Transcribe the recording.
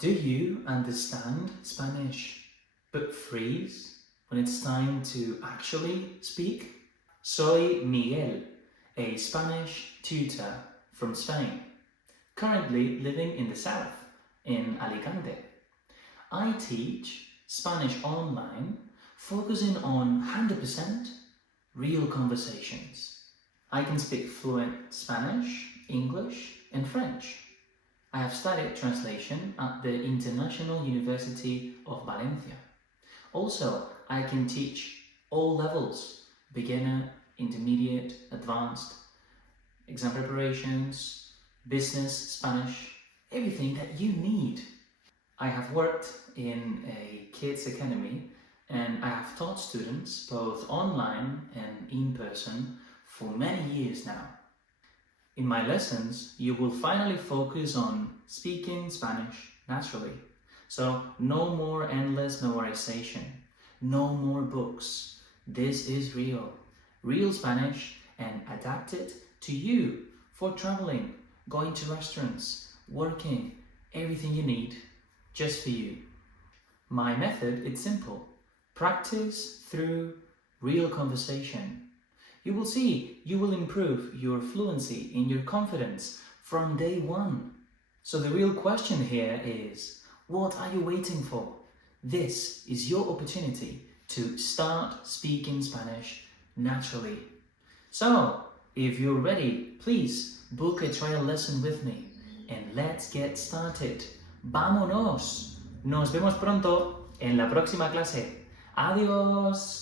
Do you understand Spanish but freeze when it's time to actually speak? Soy Miguel, a Spanish tutor from Spain, currently living in the south, in Alicante. I teach Spanish online, focusing on 100% real conversations. I can speak fluent Spanish, English, and French. I have studied translation at the International University of Valencia. Also, I can teach all levels: beginner, intermediate, advanced, exam preparations, business, Spanish, everything that you need. I have worked in a kids academy and I have taught students both online and in person for many years now. In my lessons, you will finally focus on speaking Spanish naturally. So no more endless memorization, no more books. This is real Spanish, and adapted to you for traveling, going to restaurants, working, everything you need, just for you. My method is simple. Practice through real conversation. You will see you will improve your fluency in your confidence from day one. So the real question here is, what are you waiting for? This is your opportunity to start speaking Spanish naturally. So, if you're ready, please book a trial lesson with me and let's get started. ¡Vámonos! Nos vemos pronto en la próxima clase. ¡Adiós!